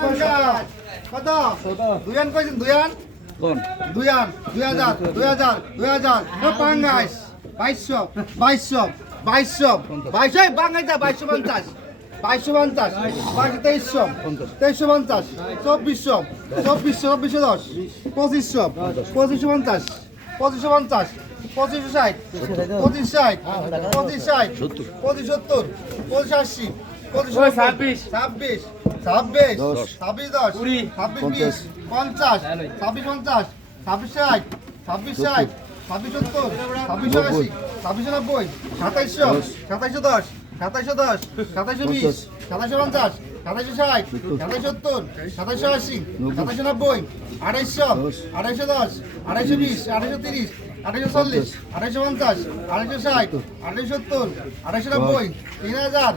কত দুয়ান কইছেন দুয়ান কোন দুয়ান দুই হাজার দুই হাজার দুই হাজার পাঙ্গাইশ বাইশশো বাইশশো বাইশশো বাইশ এই বাঙ্গাইটা বাইশশো পঞ্চাশ বাইশশো পঞ্চাশ বাইশ তেইশশো তেইশশো পঞ্চাশ চব্বিশশো চব্বিশশো চব্বিশশো দশ পঁচিশশো পঁচিশশো পঞ্চাশ পঁচিশশো পঞ্চাশ পঁচিশশো ষাট পঁচিশ ষাট পঁচিশ ষাট পঁচিশ সত্তর পঁচিশ আশি ছাব্বিশ। ছাব্বিশ ছাব্বিশ ছাব্বিশ দশ ছাব্বিশ বিশ পঞ্চাশ। ছাব্বিশ পঞ্চাশ ছাব্বিশ ষাট ছাব্বিশ ষাট ছাব্বিশ সত্তর ছাব্বিশশো আশি ছাব্বিশশো নব্বই সাতাইশশো সাতাইশশো দশ সাতাইশশো দশ সাতাইশশো বিশ সাতাইশশো পঞ্চাশ সাতাইশশো ষাট সাতাইশো সত্তর সাতাইশশো আশি সাতাইশশো নব্বই আড়াইশো আড়াইশো দশ আড়াইশো বিশ আড়াইশো তিরিশ আড়াইশো চল্লিশ আড়াইশো পঞ্চাশ আড়াইশো ষাট আড়াইশো সত্তর আড়াইশো নব্বই তিন হাজার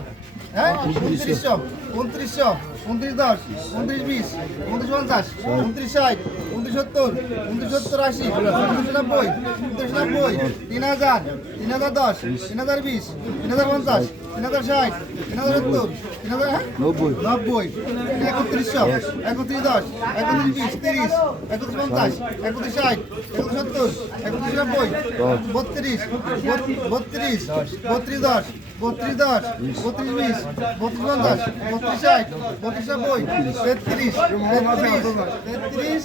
হ্যাঁ? উনত্রিশশো উনত্রিশশো উনত্রিশ দশ উনত্রিশ বিশ উনত্রিশ পঞ্চাশ উনত্রিশ ষাট উনত্রিশ সত্তর উনত্রিশ সত্তর আশি উনত্রিশ নব্বই উনত্রিশ নব্বই তিন হাজার তিন হাজার দশ তিন হাজার বিশ তিন হাজার পঞ্চাশ তিন হাজার ষাট তিন হাজার সত্তর তিন হাজার হ্যাঁ? নব্বই। নব্বই একত্রিশশো একত্রিশ দশ একত্রিশ বিশ তিরিশ একত্রিশ পঞ্চাশ একত্রিশ ষাট একত্রিশ সত্তর একত্রিশ নব্বই বত্রিশ বত- বত্রিশ বত্রিশ দশ বত্রিশ দশ বত্রিশ বিশ বত্রিশ পঞ্চাশ বত্রিশ ষাট বত্রিশ নব্বই তেত্রিশ তেত্রিশ তেত্রিশ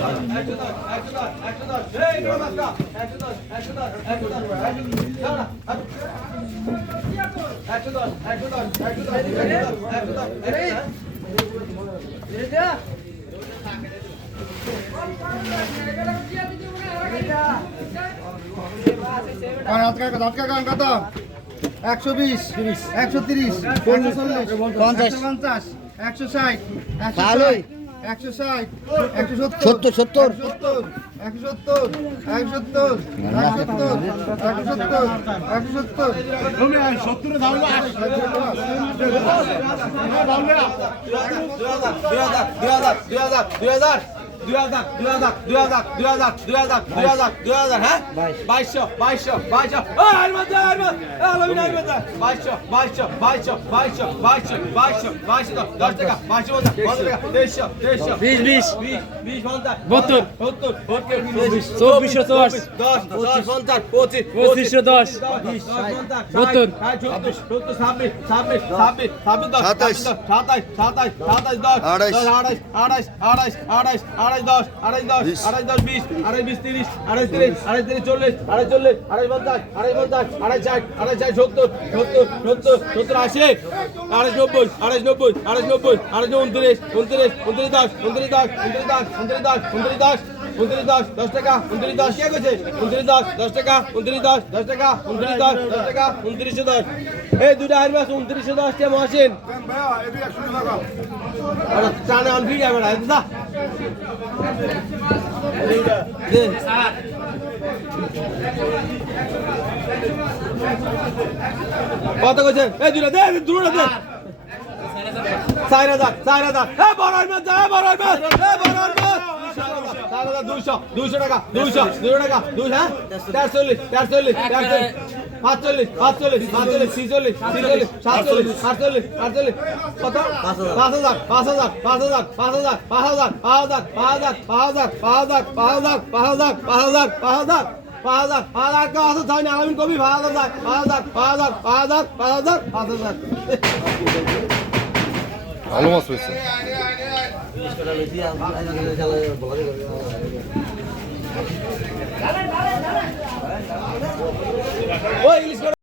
আর হাত কাকা হাত কাকা কত একশো বিশ একশো তিরিশ পঞ্চাশ পঞ্চাশ একশো ষাট একশো সত্তর সত্তর দুই হাজার দুই হাজার দুই হাজার দুই হাজার। দুই হাজার দুই হাজার দুই হাজার দুই হাজার দুই হাজার দুই হাজার দুই হাজার হ্যাঁ বাইশশো বাইশশো বাইশশো বাইশশো বাইশশো বাইশশো বাইশশো বাইশশো বাইশশো বাইশশো দশ টাকা বাইশশো পঞ্চাশ পঞ্চাশ টাকা তেইশশো তেইশশো বিশ বিশ বিশ বিশ পঞ্চাশ বত্তর। সত্তর সত্তর চব্বিশশো দশ দশ দশ পঞ্চাশ পঁচিশ পঁচিশশো দশ বত্তর। সত্তর সত্তর ছাব্বিশ ছাব্বিশ ছাব্বিশ ছাব্বিশ দশ সাতাইশ। সাতাইশ সাতাইশ সাতাইশ দশ আড়াইশ। দশ আড়াইশ আড়াইশ আড়াইশ আড়াইশ আড়াইশ দশ আড়াইশ দশ বিশ। দশ বিশ আড়াইশ বিশ তিরিশ আড়াইশ তিরিশ আড়াইশ তিরিশ চল্লিশ আড়াইশ চল্লিশ আড়াইশ পঞ্চাশ আড়াইশ পঞ্চাশ আড়াইশ ষাট সত্তর সত্তর সত্তর সত্তর আশি আড়াইশ নব্বই নব্বই আড়াইশ নব্বই উনত্রিশ উনত্রিশ উনত্রিশ দশ উনত্রিশ দশ উনত্রিশ দশ উনত্রিশ দশ উনত্রিশ দশ উনত্রিশ দশ দশ টাকা উনত্রিশ দশ। কে গেছে উনত্রিশ দশ দশ টাকা উনত্রিশ দশ দশ টাকা উনত্রিশ দশ দশ টাকা উনত্রিশশো দশ। এই দুটা হার মাস উনত্রিশশো দশ কে মহাসেন। চানে অন যাবে না দা কত কইছে? এই দুটা দে দুটা দে। চার হাজার চার হাজার। এ, বড় মাছ যা, বড় মাছ এ, বড় মাছ চার হাজার, দুইশো। দুইশো টাকা, দুইশো দুইশো টাকা দুই হ্যাঁ? চারচল্লিশ চারচল্লিশ চারচল্লিশ পাঁচচল্লিশ পাঁচচল্লিশ পাঁচচল্লিশ ছিচল্লিশ ছিচল্লিশ সাতচল্লিশ আটচল্লিশ আটচল্লিশ কত পাঁচ হাজার পাঁচ হাজার পাঁচ হাজার পাঁচ হাজার পাঁচ হাজার পাঁচ হাজার পাঁচ হাজার পাঁচ হাজার পাঁচ হাজার পাঁচ হাজার পাঁচ হাজার পাঁচ হাজার পাঁচ হাজার পাঁচ হাজার পাঁচ হাজার কেউ আসো তাই না আলামিন কবি পাঁচ হাজার পাঁচ হাজার পাঁচ হাজার পাঁচ হাজার পাঁচ হাজার পাঁচ হাজার ভালো মাছ হয়েছে ইংলিশ